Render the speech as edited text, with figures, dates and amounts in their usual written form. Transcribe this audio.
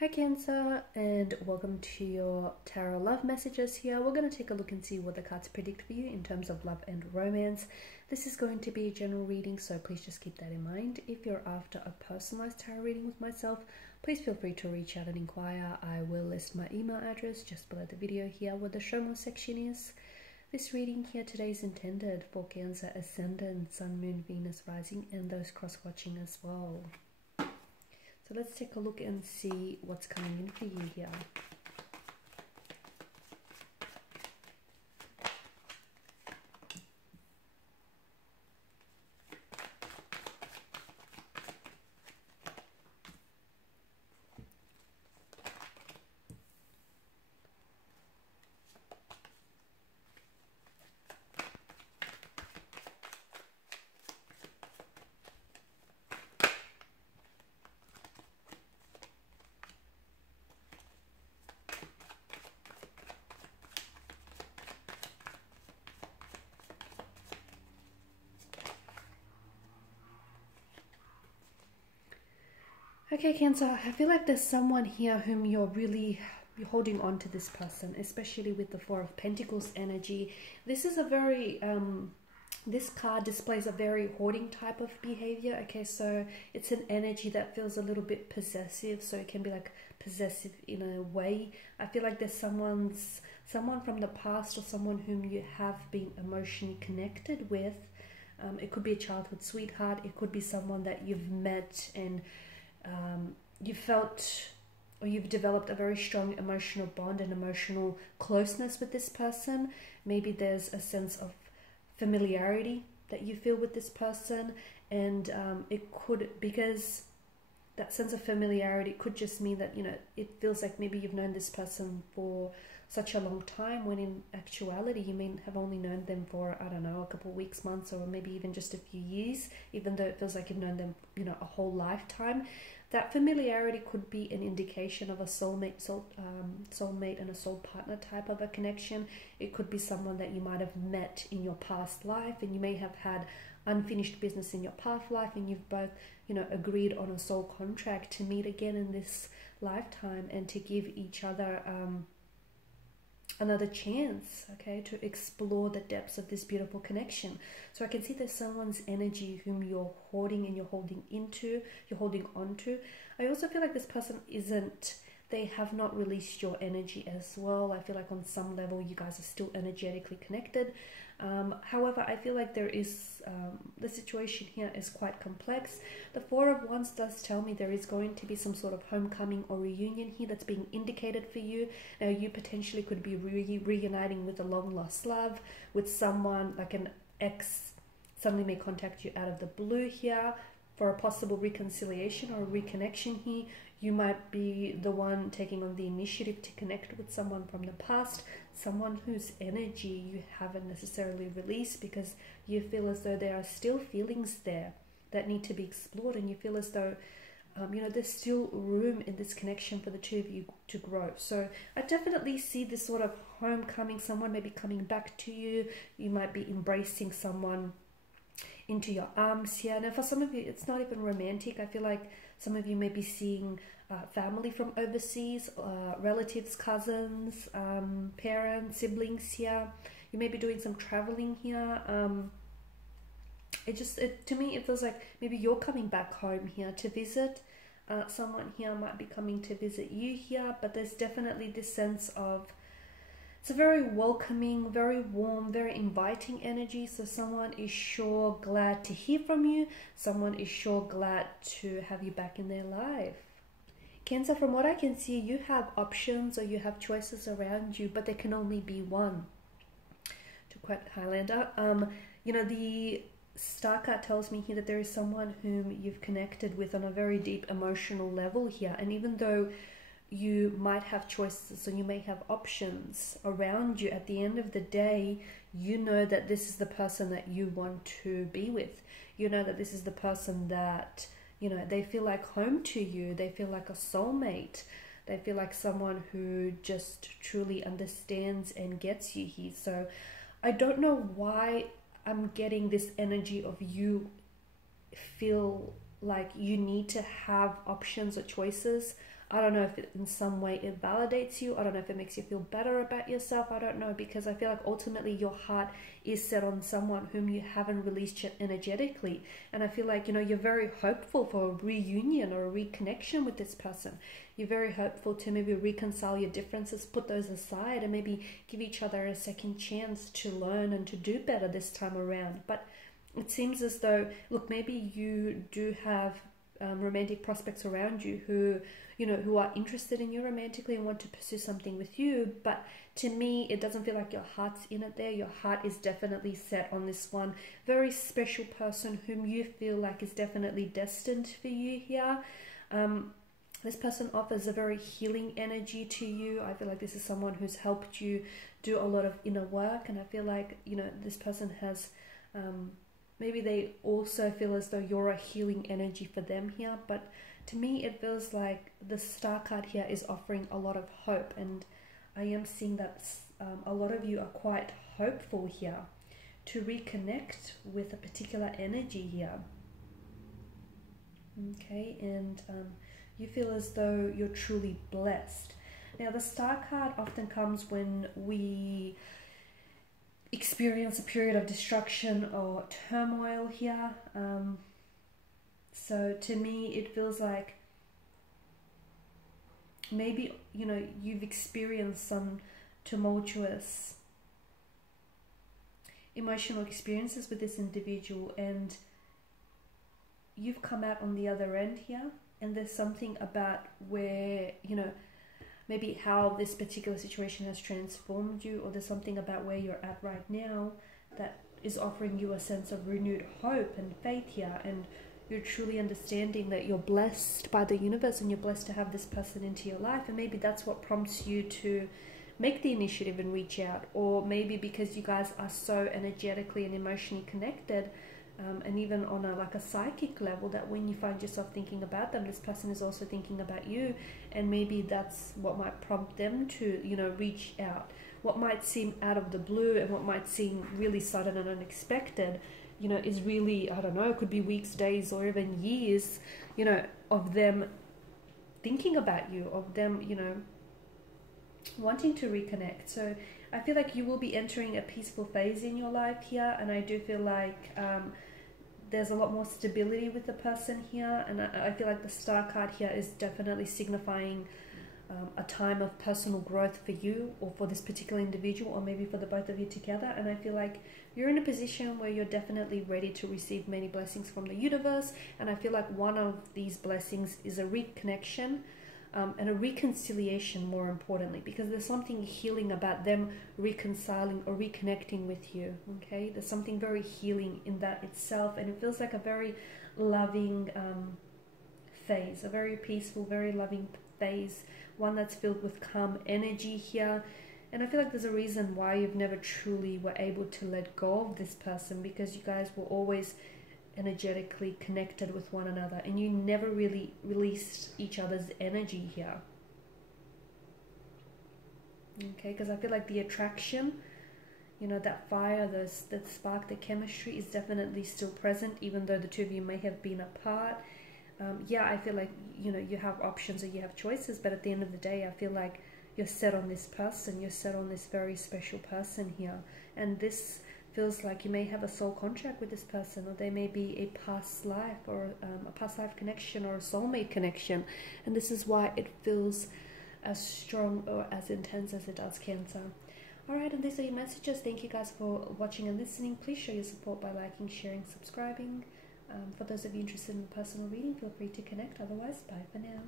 Hi Cancer, and welcome to your tarot love messages here. We're going to take a look and see what the cards predict for you in terms of love and romance. This is going to be a general reading, so please just keep that in mind. If you're after a personalized tarot reading with myself, please feel free to reach out and inquire. I will list my email address just below the video here where the show more section is. This reading here today is intended for Cancer Ascendant, Sun, Moon, Venus, Rising, and those cross-watching as well. So let's take a look and see what's coming in for you here. Okay, Cancer, I feel like there's someone here whom you're holding on to this person, especially with the Four of Pentacles energy. This is a very, this card displays a very hoarding type of behavior. Okay, so it's an energy that feels a little bit possessive, so it can be like possessive in a way. I feel like there's someone from the past or someone whom you have been emotionally connected with. It could be a childhood sweetheart. It could be someone that you've met and you felt or you've developed a very strong emotional bond and emotional closeness with this person. Maybe there's a sense of familiarity that you feel with this person, and it could, because that sense of familiarity could just mean that, you know, it feels like maybe you've known this person for such a long time, when in actuality you may have only known them for, I don't know, a couple of weeks, months, or maybe even just a few years, even though it feels like you've known them, you know, a whole lifetime. That familiarity could be an indication of a soulmate and a soul partner type of a connection. It could be someone that you might have met in your past life, and you may have had unfinished business in your past life, and you've both, you know, agreed on a soul contract to meet again in this lifetime and to give each other another chance, okay, to explore the depths of this beautiful connection. So I can see there's someone's energy whom you're hoarding and you're holding on to. I also feel like this person they have not released your energy as well. I feel like on some level you guys are still energetically connected. However, I feel like there is, the situation here is quite complex. The Four of Wands does tell me there is going to be some sort of homecoming or reunion here that's being indicated for you. Now, you potentially could be reuniting with a long lost love, with someone like an ex. Somebody may contact you out of the blue here for a possible reconciliation or reconnection here. You might be the one taking on the initiative to connect with someone from the past, someone whose energy you haven't necessarily released because you feel as though there are still feelings there that need to be explored, and you feel as though you know, there's still room in this connection for the two of you to grow. So I definitely see this sort of homecoming, someone may be coming back to you. You might be embracing someone into your arms here. Now, for some of you, it's not even romantic. I feel like some of you may be seeing family from overseas, relatives, cousins, parents, siblings here. You may be doing some traveling here. To me, it feels like maybe you're coming back home here to visit. Someone here might be coming to visit you here, but there's definitely this sense of, it's a very welcoming, very warm, very inviting energy. So someone is sure glad to hear from you. Someone is sure glad to have you back in their life. Cancer, from what I can see, you have options or you have choices around you, but there can only be one. To quote Highlander, you know, the Star card tells me here that there is someone whom you've connected with on a very deep emotional level here. And even though you might have choices or you may have options around you, at the end of the day, you know that this is the person that you want to be with. You know that this is the person that, you know, they feel like home to you. They feel like a soulmate. They feel like someone who just truly understands and gets you here. So I don't know why I'm getting this energy of you feel like you need to have options or choices I don't know if in some way it validates you. I don't know if it makes you feel better about yourself. I don't know, because I feel like ultimately your heart is set on someone whom you haven't released yet energetically. And I feel like, you know, you're very hopeful for a reunion or a reconnection with this person. You're very hopeful to maybe reconcile your differences, put those aside, and maybe give each other a second chance to learn and to do better this time around. But it seems as though, look, maybe you do have romantic prospects around you who, you know, who are interested in you romantically and want to pursue something with you. But to me, it doesn't feel like your heart's in it there. Your heart is definitely set on this one very special person whom you feel like is definitely destined for you here. This person offers a very healing energy to you. I feel like this is someone who's helped you do a lot of inner work. And I feel like, you know, this person has, maybe they also feel as though you're a healing energy for them here. But to me, it feels like the Star card here is offering a lot of hope. And I am seeing that a lot of you are quite hopeful here to reconnect with a particular energy here. Okay, and you feel as though you're truly blessed. Now, the Star card often comes when we experience a period of destruction or turmoil here. So to me, it feels like maybe, you know, you've experienced some tumultuous emotional experiences with this individual, and you've come out on the other end here. And there's something about where, you know, maybe how this particular situation has transformed you, or there's something about where you're at right now that is offering you a sense of renewed hope and faith here. And you're truly understanding that you're blessed by the universe and you're blessed to have this person into your life. And maybe that's what prompts you to make the initiative and reach out. Or maybe because you guys are so energetically and emotionally connected, and even on a psychic level, that when you find yourself thinking about them, this person is also thinking about you. And maybe that's what might prompt them to, you know, reach out. What might seem out of the blue and what might seem really sudden and unexpected, you know, is really, I don't know, it could be weeks, days, or even years, you know, of them thinking about you, of them, you know, wanting to reconnect. So I feel like you will be entering a peaceful phase in your life here. And I do feel like there's a lot more stability with the person here. And I feel like the Star card here is definitely signifying a time of personal growth for you, or for this particular individual, or maybe for the both of you together. And I feel like you're in a position where you're definitely ready to receive many blessings from the universe. And I feel like one of these blessings is a reconnection, and a reconciliation, more importantly, because there's something healing about them reconciling or reconnecting with you. Okay, there's something very healing in that itself, and it feels like a very loving phase, a very peaceful, very loving phase, one that's filled with calm energy here. And I feel like there's a reason why you've never truly were able to let go of this person, because you guys were always energetically connected with one another, and you never really released each other's energy here. Okay, because I feel like the attraction, you know, that fire, that spark, the chemistry is definitely still present, even though the two of you may have been apart. Yeah, I feel like, you know, you have options or you have choices, but at the end of the day, I feel like you're set on this person, you're set on this very special person here. And this feels like you may have a soul contract with this person, or there may be a past life, or a past life connection, or a soulmate connection. And this is why it feels as strong or as intense as it does, Cancer. Alright, and these are your messages. Thank you guys for watching and listening. Please show your support by liking, sharing, subscribing. For those of you interested in personal reading, feel free to connect. Otherwise, bye for now.